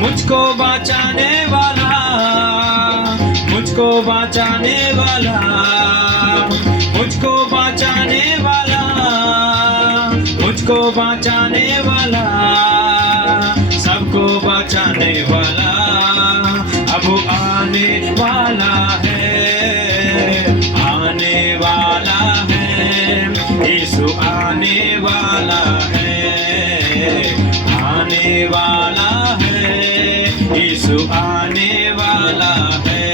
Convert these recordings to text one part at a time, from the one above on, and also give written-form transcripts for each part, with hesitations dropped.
मुझको बचाने वाला, मुझको बचाने वाला, मुझको बचाने वाला, मुझको बचाने वाला, सबको बचाने वाला अब आने वाला है, आने वाला है, यीशु आने वाला है, आने वाला है, यीशु आने वाला है।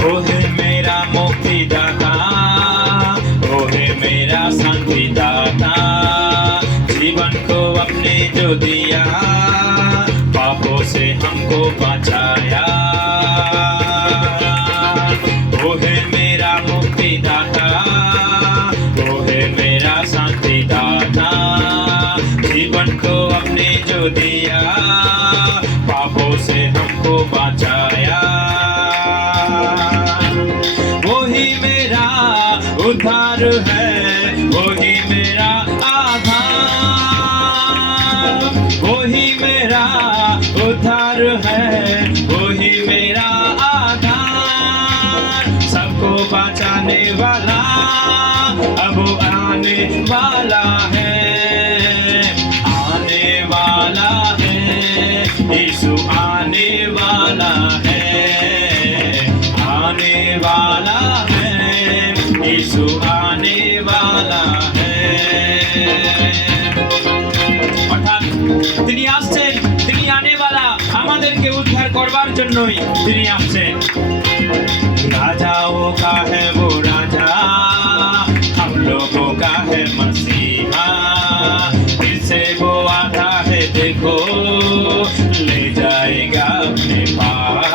ओ है मेरा मुक्तिदाता, ओ है मेरा शांतिदाता, जीवन को अपने जो दिया, पापों से हमको बचाया। वो है मेरा मुक्तिदाता, वो है मेरा शांतिदाता, जीवन को अपने जो दिया, पापों से हमको बचाया। वही मेरा उद्धार है, वही मेरा आधार, वही मेरा उद्धार है, वही मेरा आधार, सबको बचाने वाला अब आने वाला है, आने वाला है, यीशु आने वाला है, आने वाला है, यीशु आने वाला है। অর্থাৎ তিনি আসছেন, তিনি আনেওয়ালা, আমাদেরকে উদ্ধার করবার জন্যই তিনি আসছেন। राजाओं का है वो राजा, हम लोगों का है मसीहा, फिर से वो आता है देखो, ले जाएगा अपने पास।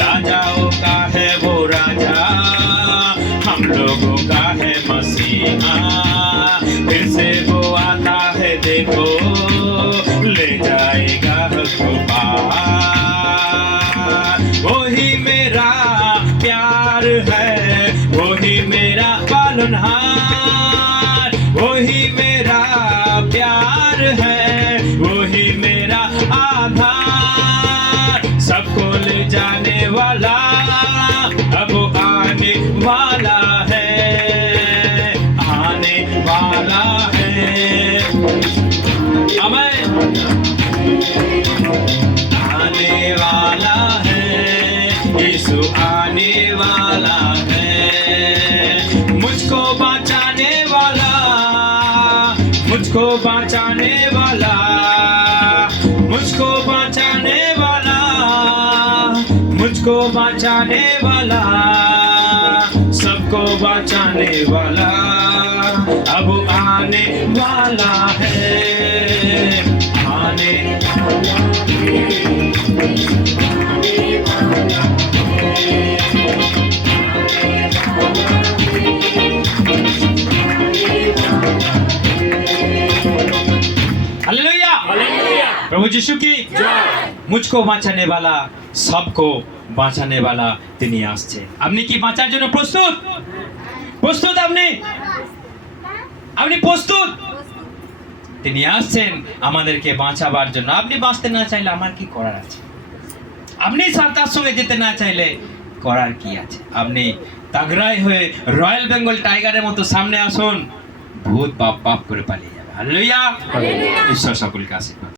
राजाओं का है वो राजा, हम लोगों का है मसीहा, फिर से वो आता है देखो, ले जाएगा हमको पास। वही मेरा प्यार है, वही मेरा पालनहार, वही मेरा प्यार है, वही मेरा आधार, सबको ले जाने वाला अब आने वाला है, आने वाला है। आमीन। आने वाला है, यीशु आने वाला है, मुझको बचाने वाला, मुझको बचाने वाला, मुझको बचाने वाला, मुझको बचाने वाला, सबको बचाने वाला अब आने वाला है, आने वाला है। हालेलुया, प्रभु यीशु की जय। मुझको বাঁচাने वाला, सबको বাঁচাने वाला তিনি আসছে। আপনি কি বাঁচার জন্য প্রস্তুত? প্রস্তুত আপনি? আপনি প্রস্তুত? তিনি আসছেন আমাদেরকে বাঁচাবার জন্য। আপনি বাঁচতে না চাইলে আমার কি করার আছে? আপনি তার সঙ্গে যেতে না চাইলে করার কি আছে? আপনি তাগড়াই হয়ে রয়্যাল বেঙ্গল টাইগারের মতো সামনে আসুন, ভূত পাপ করে পালিয়ে যাবে। হালেলুয়া, ঈশ্বর সকলকে আশীর্বাদ।